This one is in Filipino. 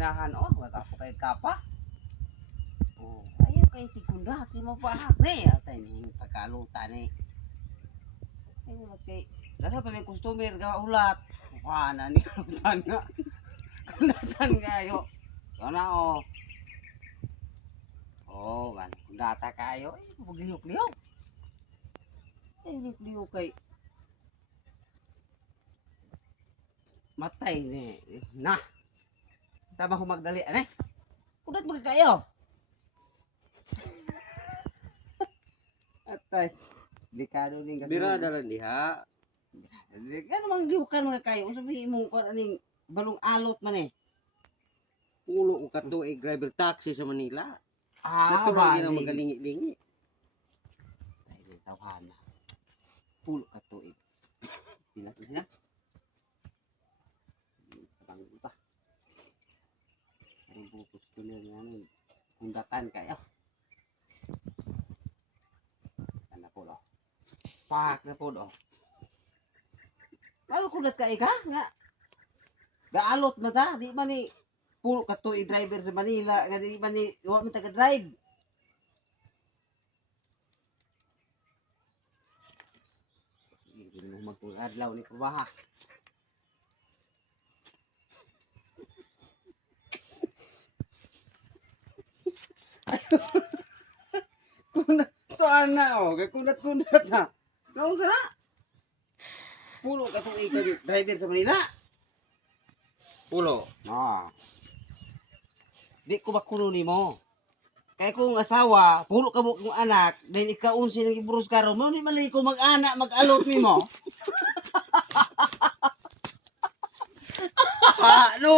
ginahan oh, wala po kay kapa. Oh, ayo kay tikunda ti mo pa ni atay ni pagkalutan ni. Ay kay dala pa may customer ga ulat. Kuana ni utan nga. Kundatan kayo. Kana oh. Oh, kan kundata kayo. Ay pagilok-liyok. Ay liyok kay matay ni. Nah. Tama ko magdali ane. Kudat mo kayo. Atay. Delikado ning kasi. Bira dalan diha. Ano mang liukan mga kayo? Sabihin mo kung aning balong alot man eh. Pulo ko katuig driver taxi sa Manila. Ba? Natural na magalingi-lingi. Tayo tawhana. Pulo ka tuig. Pinato siya. Parang buta. Parang bukus ko na yan. Kundatan kayo. Ano po do? Pak na po do. Ano kundat ka ika? Nga. Gaalot man ta. Di man ni pulo ka tuig driver sa Manila. Nga di man ni huwag mo taga-drive. Hindi mo magpag-adlaw ni Pabaha. Kundat to ana oh, kay kundat na. Kaung sana? Pulo ka tuig ka driver sa Manila. Pulo. Ah. Di ko makuno nimo. Kay kung asawa, pulo ka mo kong anak, dahil ikaw unsi ng iburos karon mo, di malay ko mag-anak, mag-alot nimo. Ano?